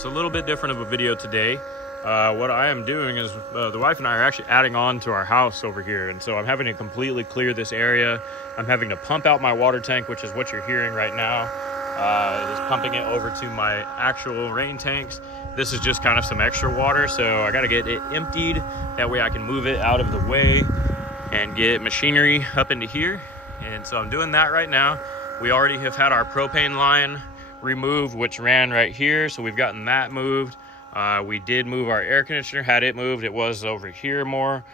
It's a little bit different of a video today. What I am doing is the wife and I are actually adding on to our house over here, and so I'm having to completely clear this area. I'm having to pump out my water tank, which is what you're hearing right now. Just pumping it over to my actual rain tanks. This is just kind of some extra water, so I got to get it emptied. That way I can move it out of the way and get machinery up into here. And so I'm doing that right now. We already have had our propane line removed, which ran right here, so we've gotten that moved. We did move our air conditioner, had it moved. It was over here more.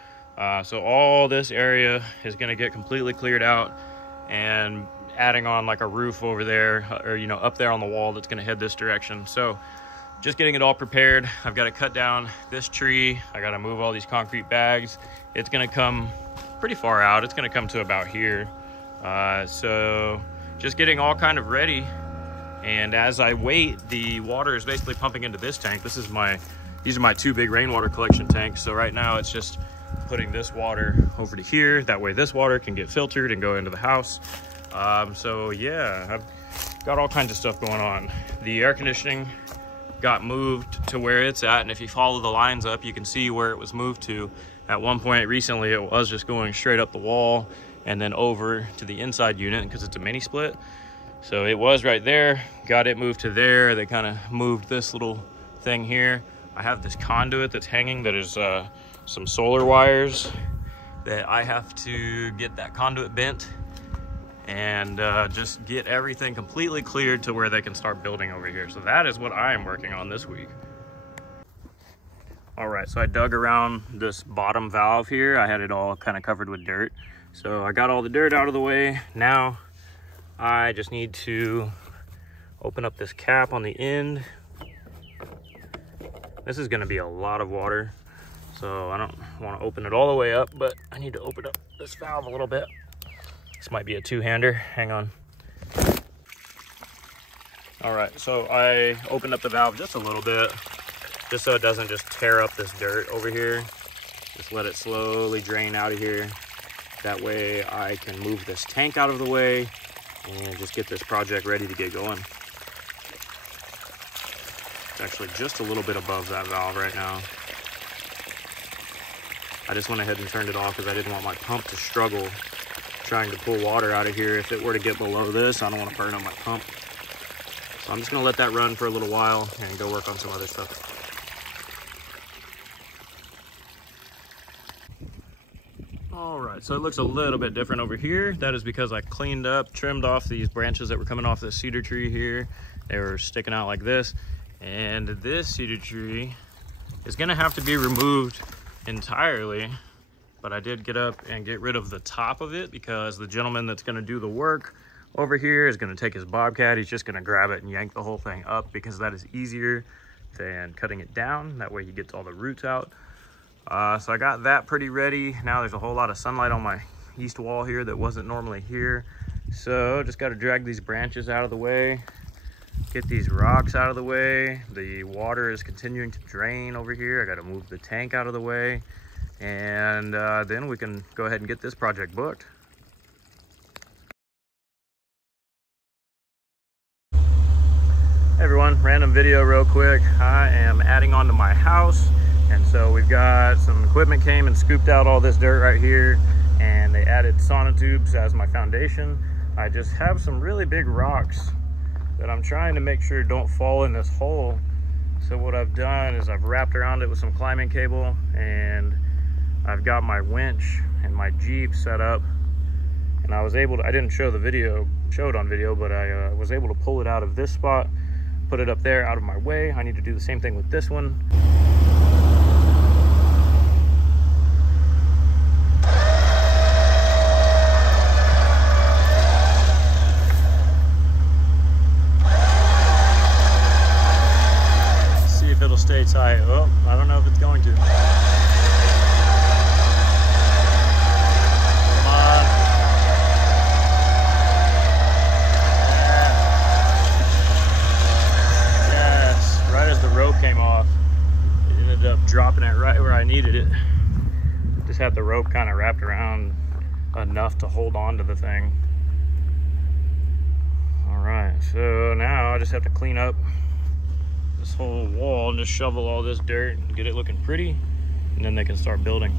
So all this area is going to get completely cleared out, and adding on like a roof over there, or up there on the wall that's going to head this direction. So just getting it all prepared. I've got to cut down this tree. I got to move all these concrete bags. It's going to come pretty far out. It's going to come to about here. So just getting all kind of ready. And as I wait, the water is basically pumping into this tank. These are my two big rainwater collection tanks. So right now it's just putting this water over to here. That way this water can get filtered and go into the house. So yeah, I've got all kinds of stuff going on. The air conditioning got moved to where it's at, and if you follow the lines up, you can see where it was moved to. At one point recently, it was just going straight up the wall and then over to the inside unit because it's a mini split. So it was right there, got it moved to there. They kind of moved this little thing here. I have this conduit that's hanging that is some solar wires that I have to get that conduit bent and just get everything completely cleared to where they can start building over here. So that is what I am working on this week. All right, so I dug around this bottom valve here. I had it all kind of covered with dirt. So I got all the dirt out of the way. Now I just need to open up this cap on the end. This is gonna be a lot of water, so I don't wanna open it all the way up, but I need to open up this valve a little bit. This might be a two-hander, hang on. All right, so I opened up the valve just a little bit, just so it doesn't just tear up this dirt over here. Just let it slowly drain out of here. That way I can move this tank out of the way and just get this project ready to get going. It's actually just a little bit above that valve right now. I just went ahead and turned it off because I didn't want my pump to struggle trying to pull water out of here. If it were to get below this, I don't want to burn up my pump. So I'm just going to let that run for a little while and go work on some other stuff. All right, so it looks a little bit different over here. That is because I cleaned up, trimmed off these branches that were coming off this cedar tree here. They were sticking out like this. And this cedar tree is gonna have to be removed entirely. But I did get up and get rid of the top of it because the gentleman that's gonna do the work over here is gonna take his bobcat. He's just gonna grab it and yank the whole thing up because that is easier than cutting it down. That way he gets all the roots out. So I got that pretty ready. Now there's a whole lot of sunlight on my east wall here that wasn't normally here. So just got to drag these branches out of the way, get these rocks out of the way. The water is continuing to drain over here. I got to move the tank out of the way, and then we can go ahead and get this project booked. Hey everyone, random video real quick. I am adding on to my house. And so we've got some equipment came and scooped out all this dirt right here, and they added sonotubes as my foundation. I just have some really big rocks that I'm trying to make sure don't fall in this hole. So what I've done is I've wrapped around it with some climbing cable, and I've got my winch and my Jeep set up. And I was able to, I didn't show it on video, but I was able to pull it out of this spot, put it up there out of my way. I need to do the same thing with this one. Stay tight. Oh, I don't know if it's going to. Come on. Yeah. Yes. Right as the rope came off, it ended up dropping it right where I needed it. Just had the rope kind of wrapped around enough to hold on to the thing. All right, so now I just have to clean up this whole wall and just shovel all this dirt and get it looking pretty, and then they can start building.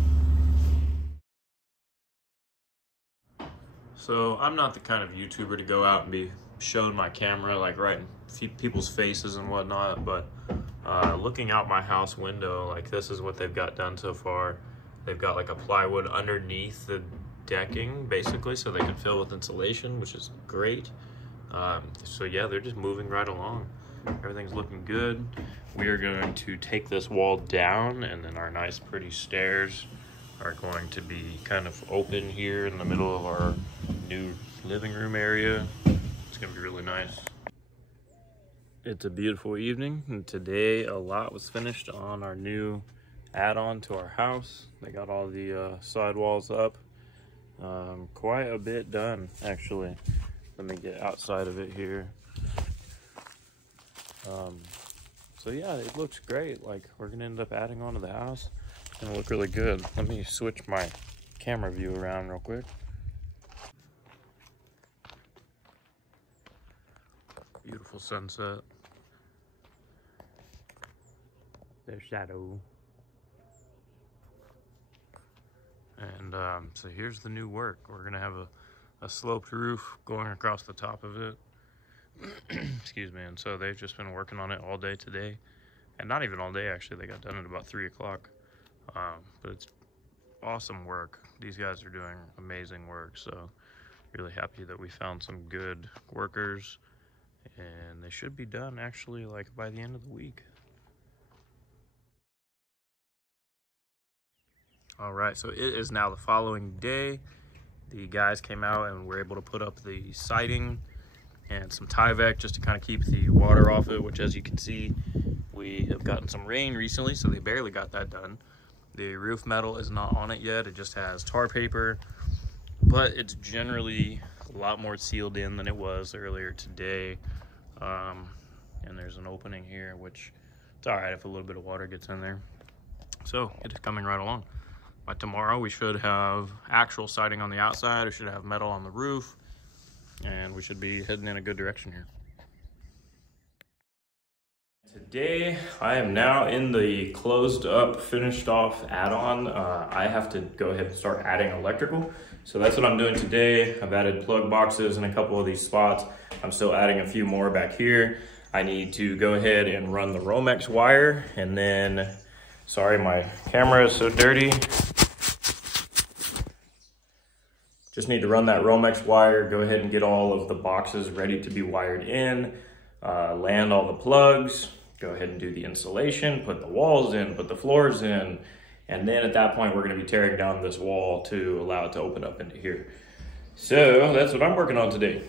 So I'm not the kind of YouTuber to go out and be showing my camera like right in people's faces and whatnot, but looking out my house window, like this is what they've got done so far. They've got like a plywood underneath the decking basically so they can fill with insulation, which is great. So yeah, they're just moving right along. Everything's looking good. We are going to take this wall down, and then our nice pretty stairs are going to be kind of open here in the middle of our new living room area. It's gonna be really nice. It's a beautiful evening, and today a lot was finished on our new add-on to our house. They got all the side walls up. Quite a bit done, actually. Let me get outside of it here. So yeah, it looks great. Like, we're gonna end up adding on to the house. It's gonna look really good. Let me switch my camera view around real quick. Beautiful sunset. There's shadow. And so here's the new work. We're gonna have a sloped roof going across the top of it. Excuse me. And so they've just been working on it all day today, and not even all day actually. They got done at about 3 o'clock. But it's awesome work. These guys are doing amazing work. So really happy that we found some good workers, and they should be done actually like by the end of the week. All right, so it is now the following day. The guys came out and were able to put up the siding and some Tyvek just to kind of keep the water off it, which as you can see, we have gotten some rain recently, so they barely got that done. The roof metal is not on it yet. It just has tar paper, but it's generally a lot more sealed in than it was earlier today. And there's an opening here, which it's all right if a little bit of water gets in there. So it is coming right along. By tomorrow, we should have actual siding on the outside. We should have metal on the roof, and we should be heading in a good direction here. Today, I am now in the closed up, finished off add-on. I have to go ahead and start adding electrical. So that's what I'm doing today. I've added plug boxes in a couple of these spots. I'm still adding a few more back here. I need to go ahead and run the Romex wire, and then, sorry, my camera is so dirty. Just need to run that Romex wire, go ahead and get all of the boxes ready to be wired in, land all the plugs, go ahead and do the insulation, put the walls in, put the floors in, and then at that point we're going to be tearing down this wall to allow it to open up into here. So that's what I'm working on today.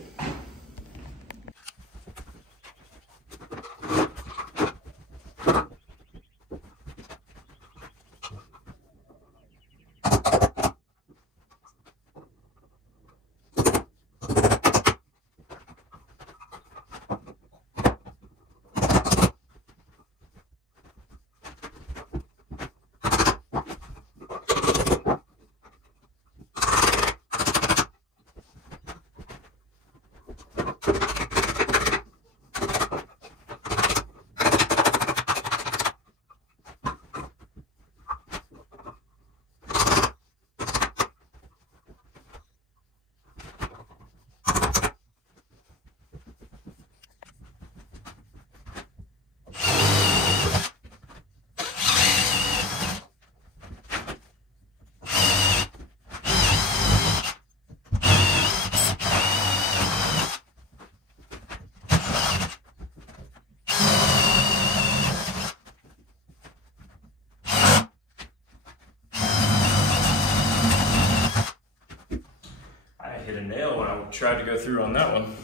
Hit a nail when I tried to go through on that one.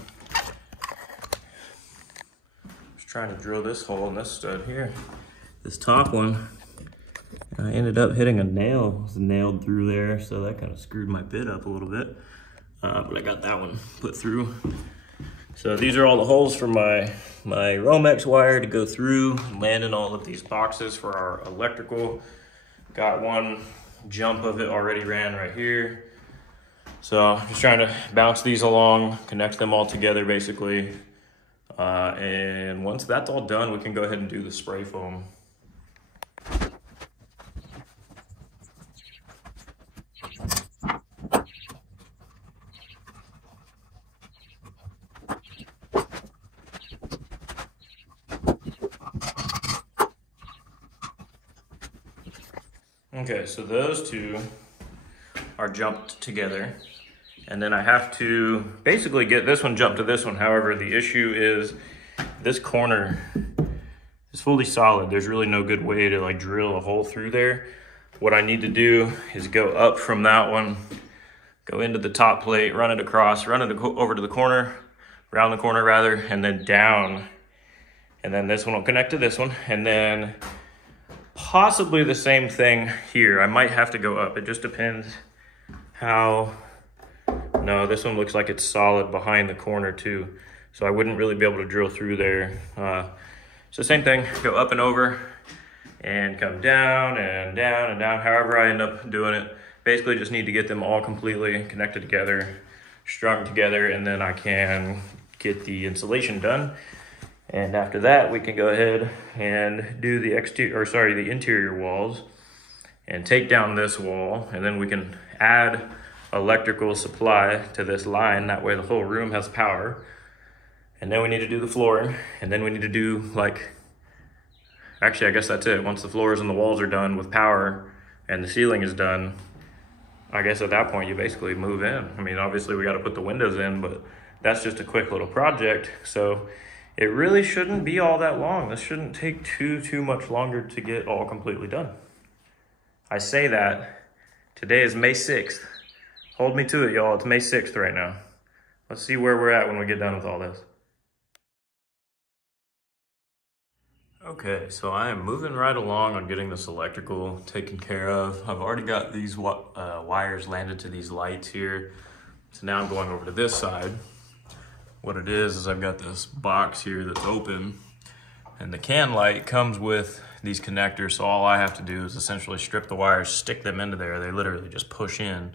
I was trying to drill this hole in this stud here, this top one, and I ended up hitting a nail. It was nailed through there, so that kind of screwed my bit up a little bit, but I got that one put through. So these are all the holes for my Romex wire to go through and land in all of these boxes for our electrical. Got one jump of it already ran right here. So just trying to bounce these along, connect them all together basically. And once that's all done, we can go ahead and do the spray foam. Okay, so those two are jumped together, and then I have to basically get this one jumped to this one. However, the issue is this corner is fully solid. There's really no good way to like drill a hole through there. What I need to do is go up from that one, go into the top plate, run it across, run it over to the corner, around the corner rather, and then down. And then this one will connect to this one, and then possibly the same thing here. I might have to go up. It just depends how. No, this one looks like it's solid behind the corner too. So I wouldn't really be able to drill through there. So same thing, go up and over and come down and down and down. However I end up doing it. Basically just need to get them all completely connected together, strung together, and then I can get the insulation done. And after that, we can go ahead and do the the interior walls and take down this wall, and then we can add electrical supply to this line. That way the whole room has power. And then we need to do the flooring, and then we need to do actually, I guess that's it. Once the floors and the walls are done with power and the ceiling is done, I guess at that point you basically move in. I mean, obviously we got to put the windows in, but that's just a quick little project. So it really shouldn't be all that long. This shouldn't take too much longer to get all completely done. I say that. Today is May 6th. Hold me to it, y'all. It's May 6th right now. Let's see where we're at when we get done with all this. Okay, so I am moving right along on getting this electrical taken care of. I've already got these wires landed to these lights here. So now I'm going over to this side. What it is I've got this box here that's open, and the can light comes with these connectors. So all I have to do is essentially strip the wires, stick them into there. They literally just push in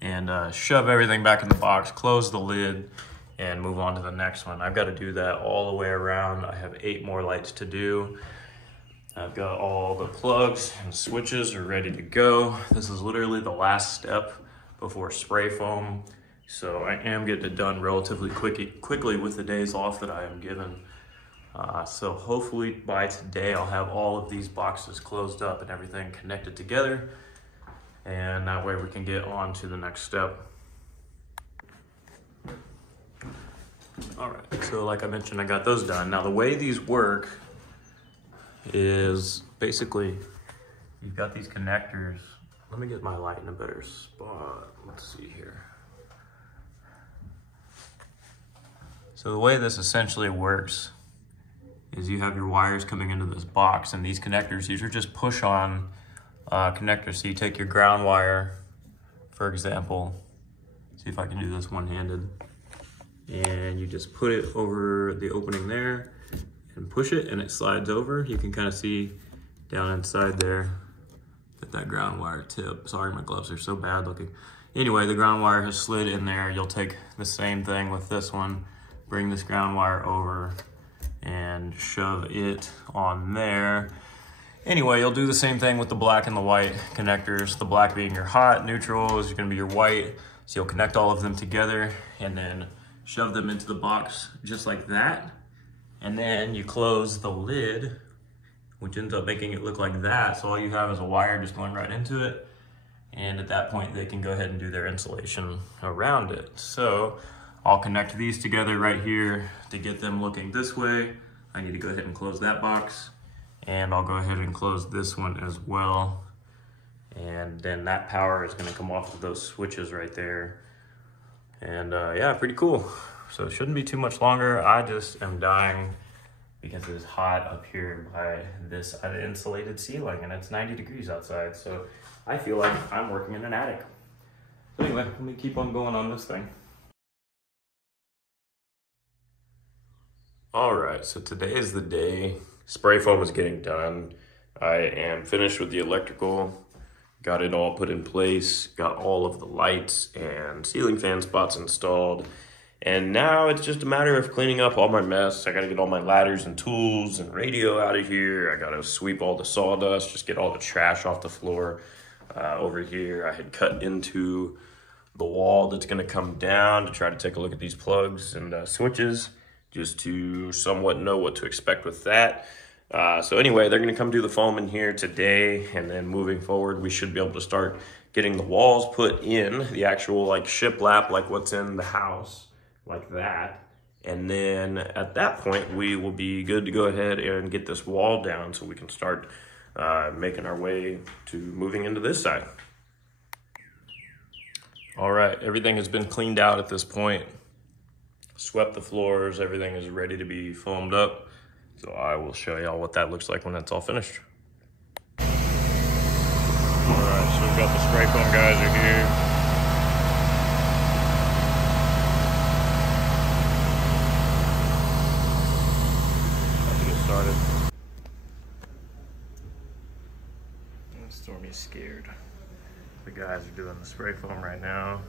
and shove everything back in the box, close the lid, and move on to the next one. I've got to do that all the way around. I have 8 more lights to do. I've got all the plugs and switches are ready to go. This is literally the last step before spray foam. So I am getting it done relatively quickly with the days off that I am given. So hopefully by today I'll have all of these boxes closed up and everything connected together. And that way we can get on to the next step. All right, so like I mentioned, I got those done. Now the way these work is basically you've got these connectors. Let me get my light in a better spot. Let's see here. So the way this essentially works is you have your wires coming into this box, and these connectors, these are just push-on connectors. So you take your ground wire, for example, see if I can do this one-handed, and you just put it over the opening there and push it, and it slides over. You can kind of see down inside there that ground wire tip. Sorry, my gloves are so bad looking. Anyway, the ground wire has slid in there. You'll take the same thing with this one, bring this ground wire over and shove it on there. Anyway, you'll do the same thing with the black and the white connectors. The black being your hot, neutral is gonna be your white. So you'll connect all of them together and then shove them into the box just like that. And then you close the lid, which ends up making it look like that. So all you have is a wire just going right into it. And at that point, they can go ahead and do their insulation around it. So I'll connect these together right here to get them looking this way. I need to go ahead and close that box. And I'll go ahead and close this one as well. And then that power is gonna come off of those switches right there. And yeah, pretty cool. So it shouldn't be too much longer. I just am dying because it is hot up here by this insulated ceiling, and it's 90 degrees outside. So I feel like I'm working in an attic. So anyway, let me keep on going on this thing. All right, so today is the day. Spray foam is getting done. I am finished with the electrical, got it all put in place, got all of the lights and ceiling fan spots installed, And now it's just a matter of cleaning up all my mess. I gotta get all my ladders and tools and radio out of here. I gotta sweep all the sawdust, just get all the trash off the floor. Over here, I had cut into the wall that's gonna come down to try to take a look at these plugs and switches, just to somewhat know what to expect with that. So anyway, they're gonna come do the foam in here today, and then moving forward, we should be able to start getting the walls put in, the actual like shiplap, like what's in the house, like that. And then at that point, we will be good to go ahead and get this wall down so we can start making our way to moving into this side. All right, everything has been cleaned out at this point. Swept the floors, everything is ready to be foamed up. So I will show y'all what that looks like when it's all finished. All right, so we've got the spray foam guys are here. About to get started. Stormy's scared. The guys are doing the spray foam right now.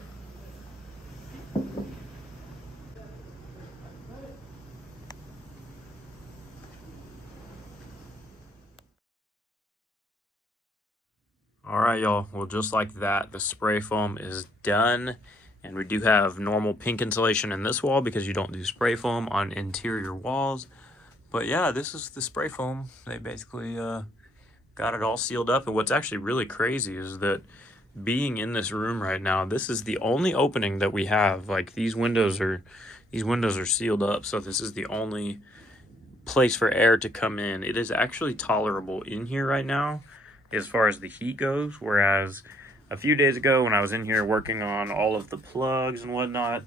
All right, y'all. Well, just like that, the spray foam is done. And we do have normal pink insulation in this wall because you don't do spray foam on interior walls. But yeah, this is the spray foam. They basically got it all sealed up. And what's actually really crazy is that being in this room right now, this is the only opening that we have. Like these windows are sealed up. So this is the only place for air to come in. It is actually tolerable in here right now as far as the heat goes, whereas a few days ago when I was in here working on all of the plugs and whatnot,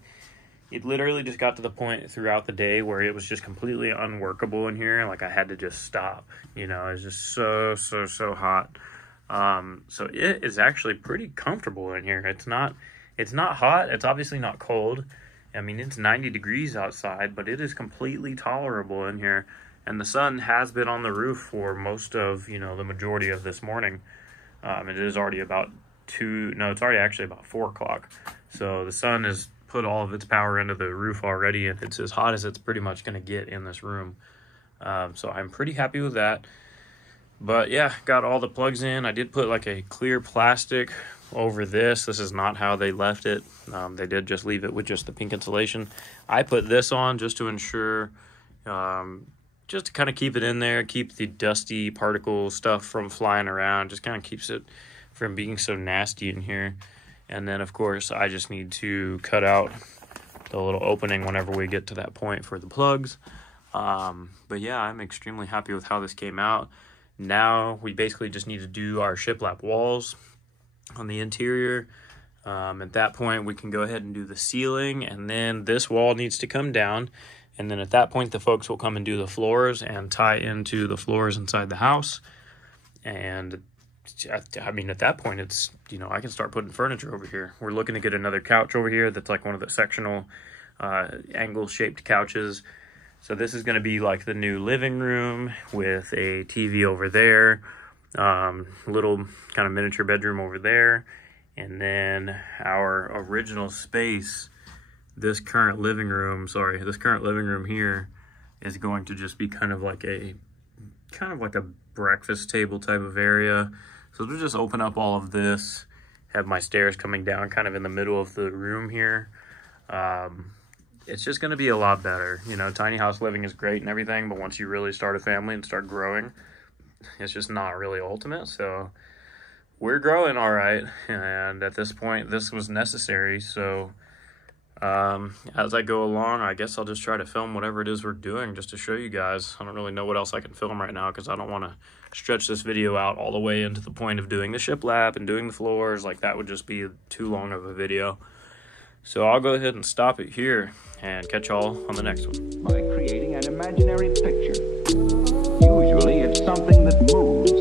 it literally just got to the point throughout the day where it was just completely unworkable in here. Like I had to just stop, you know, it's just so hot. So it is actually pretty comfortable in here. It's not hot. It's obviously not cold. I mean, it's 90 degrees outside, but it is completely tolerable in here. And the sun has been on the roof for most of, you know, the majority of this morning. It is already about it's already actually about 4 o'clock. So the sun has put all of its power into the roof already, and it's as hot as it's pretty much going to get in this room. So I'm pretty happy with that. But yeah, got all the plugs in. I did put like a clear plastic over this. This is not how they left it. They did just leave it with just the pink insulation. I put this on just to ensure, just to kind of keep it in there, keep the dusty particle stuff from flying around, just kind of keeps it from being so nasty in here. And then of course I just need to cut out the little opening whenever we get to that point for the plugs. But yeah, I'm extremely happy with how this came out. Now we basically just need to do our shiplap walls on the interior. At that point we can go ahead and do the ceiling, and then this wall needs to come down. And then at that point, the folks will come and do the floors and tie into the floors inside the house. And I mean, at that point, it's, you know, I can start putting furniture over here. We're looking to get another couch over here that's like one of the sectional angle-shaped couches. So this is going to be like the new living room with a TV over there, little kind of miniature bedroom over there. And then our original space, this current living room here is going to just be kind of like a breakfast table type of area. So we'll just open up all of this, have my stairs coming down kind of in the middle of the room here. It's just going to be a lot better. You know, tiny house living is great and everything, but once you really start a family and start growing, it's just not really ultimate. So we're growing all right, and at this point this was necessary. So as I go along, I guess I'll just try to film whatever it is we're doing just to show you guys. I don't really know what else I can film right now because I don't want to stretch this video out all the way into the point of doing the shiplap and doing the floors. Like, that would just be too long of a video. So I'll go ahead and stop it here and catch y'all on the next one. By creating an imaginary picture. Usually it's something that moves